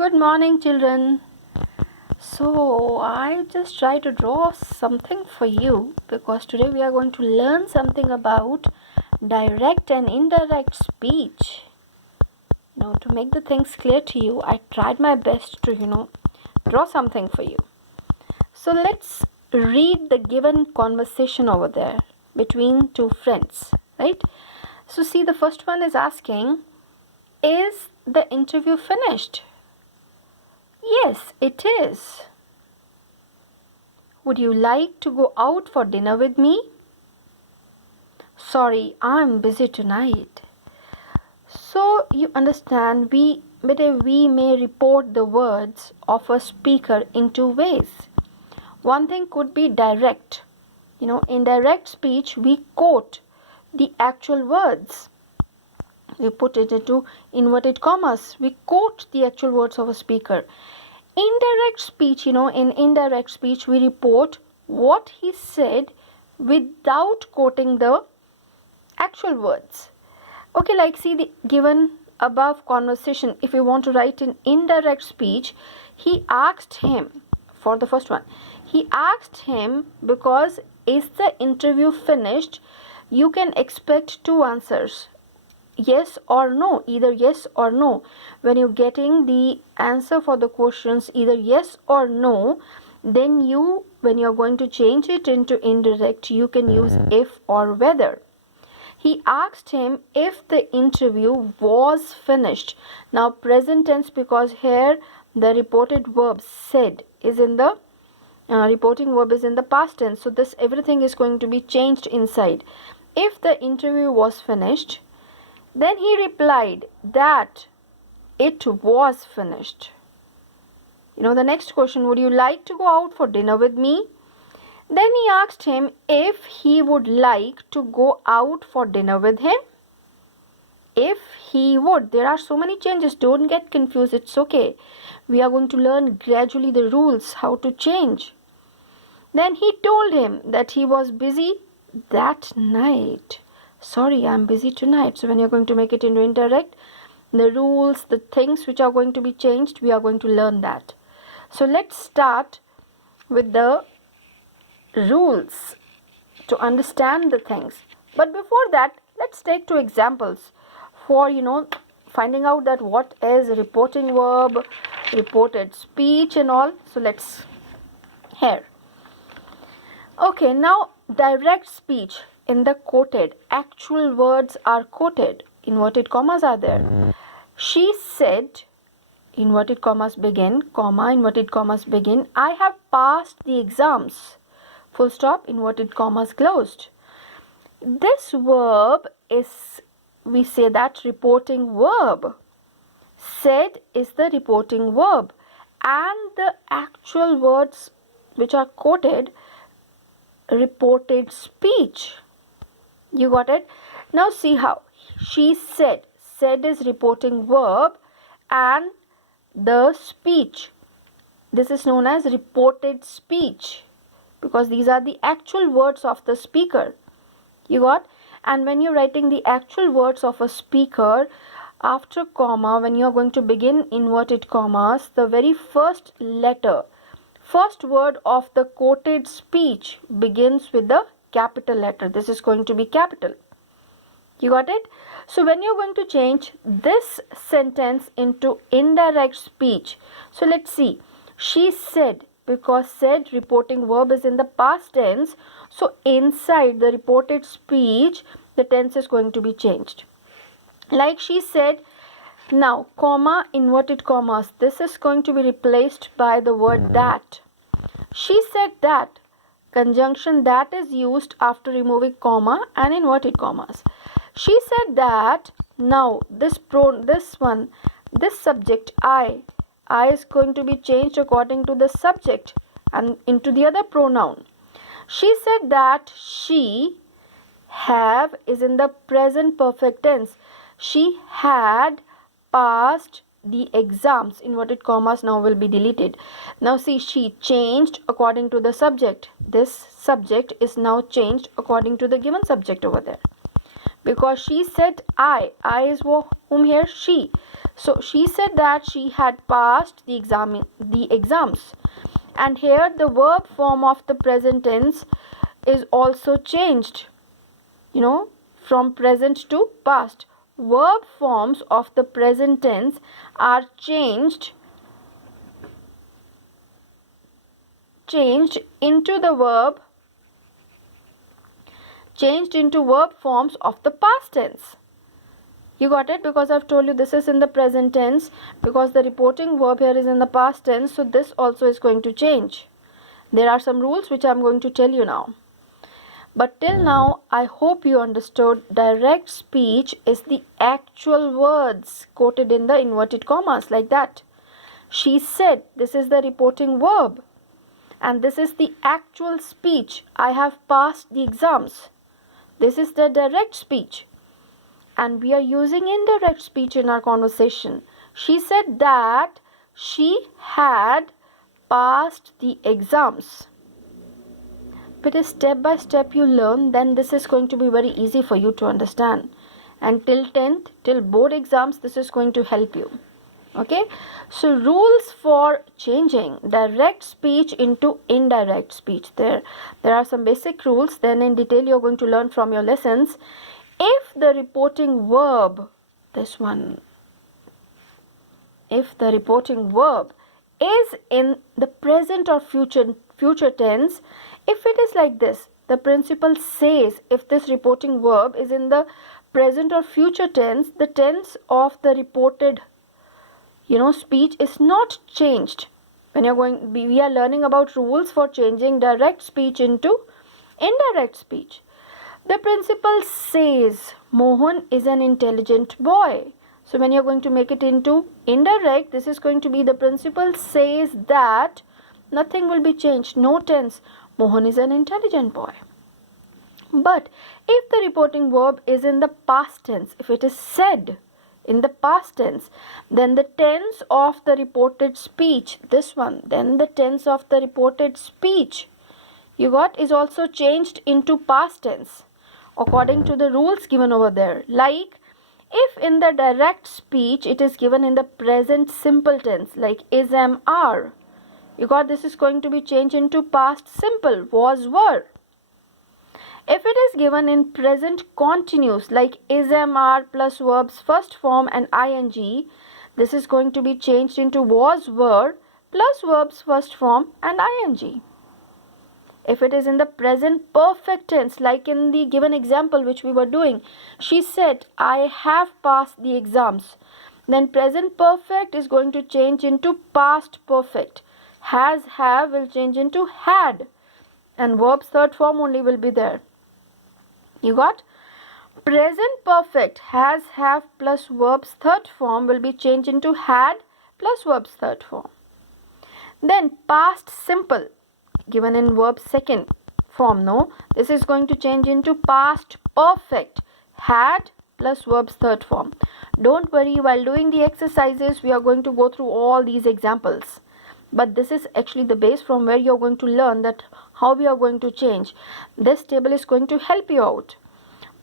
Good morning, children. So, I just try to draw something for you because today we are going to learn something about direct and indirect speech. Now, to make the things clear to you, I tried my best to, draw something for you. So, let's read the given conversation over there between two friends, right? So, see, the first one is asking, is the interview finished? Yes, it is. Would you like to go out for dinner with me? Sorry, I'm busy tonight. So you understand, we may report the words of a speaker in two ways. One thing could be direct. In direct speech, we quote the actual words. We put it into inverted commas. We quote the actual words of a speaker. Indirect speech, in indirect speech, we report what he said without quoting the actual words. Okay, like see the given above conversation, if you want to write in indirect speech, he asked him, for the first one, he asked him because is the interview finished? You can expect two answers. Yes or no, either yes or no. When you're getting the answer for the questions either yes or no, then when you're going to change it into indirect, you can use if or whether. He asked him if the interview was finished. Now present tense, because here the reported verb said is in the reporting verb is in the past tense, so this everything is going to be changed inside. If the interview was finished, then he replied that it was finished. The next question, would you like to go out for dinner with me? Then he asked him if he would like to go out for dinner with him. If he would. There are so many changes. Don't get confused. It's okay. We are going to learn gradually the rules, how to change. Then he told him that he was busy that night. Sorry, I'm busy tonight. So when you're going to make it into indirect, the rules, the things which are going to be changed, we are going to learn that. So let's start with the rules to understand the things. But before that, let's take two examples for, finding out that what is reporting verb, reported speech and all. So let's here. Okay, now direct speech. In the quoted, actual words are quoted. Inverted commas are there. She said, inverted commas begin, comma, inverted commas begin, I have passed the exams. Full stop, inverted commas closed. This verb is, we say that reporting verb. Said is the reporting verb. And the actual words which are quoted, reported speech. You got it? Now see how. She said. Said is reporting verb and the speech. This is known as reported speech because these are the actual words of the speaker. You got? And when you're writing the actual words of a speaker, after comma, when you're going to begin inverted commas, the very first letter, first word of the quoted speech begins with the capital letter. This is going to be capital. You got it? So when you're going to change this sentence into indirect speech, so let's see. She said, because said reporting verb is in the past tense, so inside the reported speech, the tense is going to be changed. Like she said, now comma, inverted commas, this is going to be replaced by the word that. She said that. Conjunction that is used after removing comma and inverted commas. She said that. Now this subject I is going to be changed according to the subject and into the other pronoun. She said that she have is in the present perfect tense. She had passed the exams. Inverted commas now will be deleted. Now see, she changed according to the subject. This subject is now changed according to the given subject over there. because she said I is whom here? She. So she said that she had passed the exams. And here the verb form of the present tense is also changed, from present to past. Verb forms of the present tense are changed into verb forms of the past tense. You got it? Because I've told you this is in the present tense, because the reporting verb here is in the past tense, so this also is going to change. There are some rules which I'm going to tell you now. But till now, I hope you understood direct speech is the actual words quoted in the inverted commas, like that. She said, this is the reporting verb. And this is the actual speech. I have passed the exams. This is the direct speech. And we are using indirect speech in our conversation. She said that she had passed the exams. But if step by step you learn, then this is going to be very easy for you to understand. And till 10th, till board exams, this is going to help you. Okay, so rules for changing direct speech into indirect speech. There are some basic rules. Then in detail you're going to learn from your lessons. If the reporting verb, if the reporting verb is in the present or future tense, if it is like this, the principal says, if this reporting verb is in the present or future tense, the tense of the reported speech is not changed. We are learning about rules for changing direct speech into indirect speech. The principal says Mohan is an intelligent boy. So when you're going to make it into indirect, this is going to be the principal says that, nothing will be changed, no tense. Mohan is an intelligent boy. But if the reporting verb is in the past tense, if it is said in the past tense, then the tense of the reported speech, then the tense of the reported speech, is also changed into past tense according to the rules given over there. Like, if in the direct speech it is given in the present simple tense, like is, am, are, this is going to be changed into past simple, was, were. If it is given in present continuous, like is, am, are plus verbs first form and ing, this is going to be changed into was, were plus verbs first form and ing. If it is in the present perfect tense, like in the given example which we were doing, she said, I have passed the exams, then present perfect is going to change into past perfect. Has, have will change into had, and verbs third form only will be there. Present perfect, has, have plus verbs third form will be changed into had plus verbs third form. Then past simple, given in verb second form, this is going to change into past perfect, had plus verbs third form. Don't worry, while doing the exercises we are going to go through all these examples, but this is actually the base from where you are going to learn that how we are going to change. This table is going to help you out.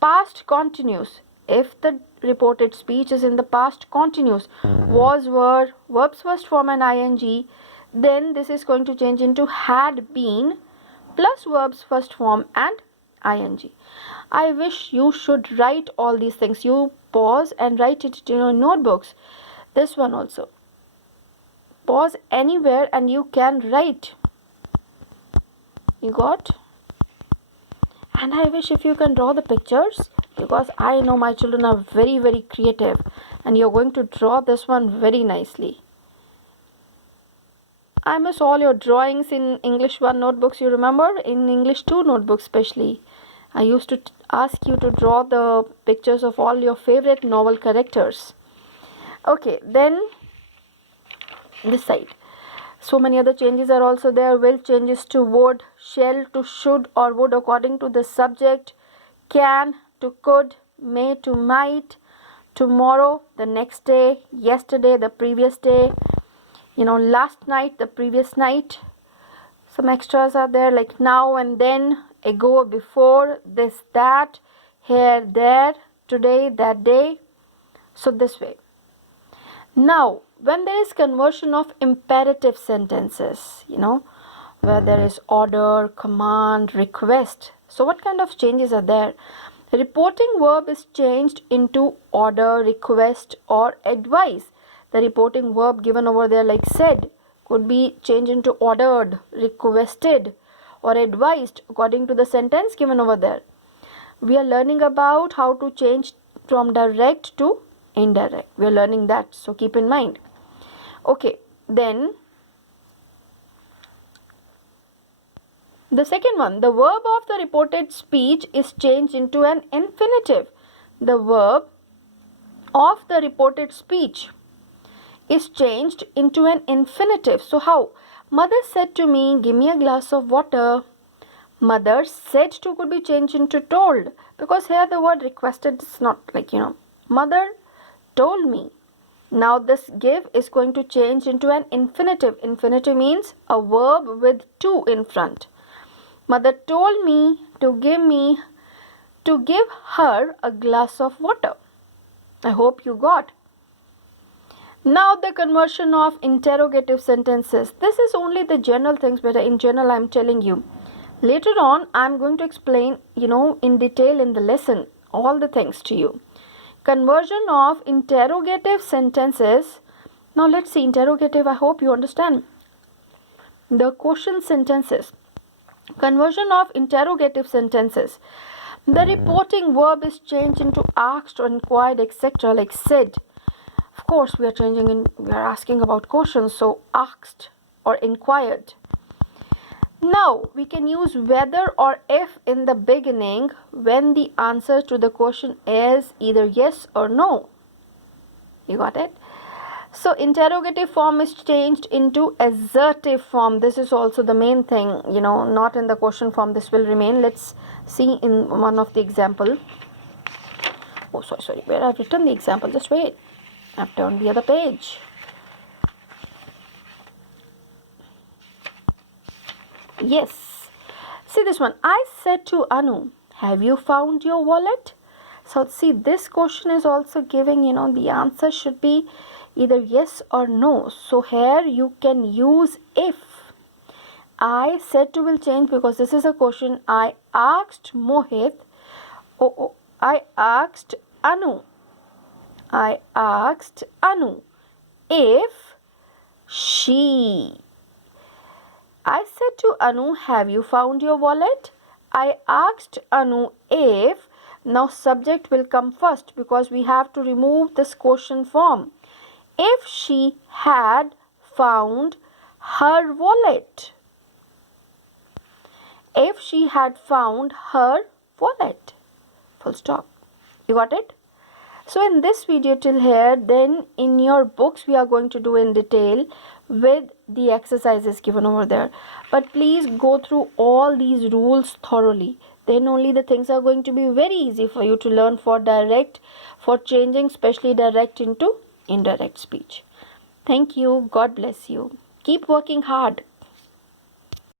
Past continuous, if the reported speech is in the past continuous, was, were, verbs first form and ing, then this is going to change into had been plus verbs first form and ing. I wish you should write all these things. You pause and write it in your notebooks. This one also. Pause anywhere and you can write. You got? And I wish if you can draw the pictures, because I know my children are very, very creative and you're going to draw this one very nicely. I miss all your drawings in English 1 notebooks, you remember? In English 2 notebooks especially. I used to ask you to draw the pictures of all your favorite novel characters. Okay, then this side. So many other changes are also there. Will changes to would, shall to should or would according to the subject, can to could, may to might, tomorrow, the next day, yesterday, the previous day, last night, the previous night. Some extras are there like now and then, ago, before, this, that, here, there, today, that day. So this way. Now, when there is conversion of imperative sentences, where there is order, command, request. So what kind of changes are there? Reporting verb is changed into order, request, or advice. The reporting verb given over there like said could be changed into ordered, requested, or advised according to the sentence given over there. We are learning about how to change from direct to indirect. We are learning that, so keep in mind. Okay, then the second one, the verb of the reported speech is changed into an infinitive. The verb of the reported speech is changed into an infinitive. So how? Mother said to me, give me a glass of water. Mother said to could be changed into told, because here the word requested is not like, mother told me. Now this give is going to change into an infinitive. Infinitive means a verb with to in front. Mother told me to give her a glass of water. I hope you got. Now the conversion of interrogative sentences. This is only the general things, but in general I am telling you. Later on I am going to explain, in detail in the lesson all the things to you. Conversion of interrogative sentences. Now let's see interrogative. I hope you understand. The question sentences. Conversion of interrogative sentences. The reporting verb is changed into asked or inquired, etc. like said. Of course, we are asking about questions, so asked or inquired. Now, we can use whether or if in the beginning when the answer to the question is either yes or no. You got it? So, interrogative form is changed into assertive form. This is also the main thing, not in the question form. This will remain. Let's see in one of the example. Oh, sorry. Where I've written the example? Just wait. I've turned the other page. Yes. See this one. I said to Anu, have you found your wallet? So see, this question is also giving, the answer should be either yes or no. So here you can use if. I said to will change because this is a question. I asked Mohit. I asked Anu. I asked Anu if she. I said to Anu, have you found your wallet? I asked Anu if. Now subject will come first because we have to remove this question form. If she had found her wallet. If she had found her wallet. Full stop. You got it? So in this video till here, then in your books we are going to do in detail with the exercises given over there. But please go through all these rules thoroughly. Then only the things are going to be very easy for you to learn for direct, for changing especially direct into indirect speech. Thank you. God bless you. Keep working hard.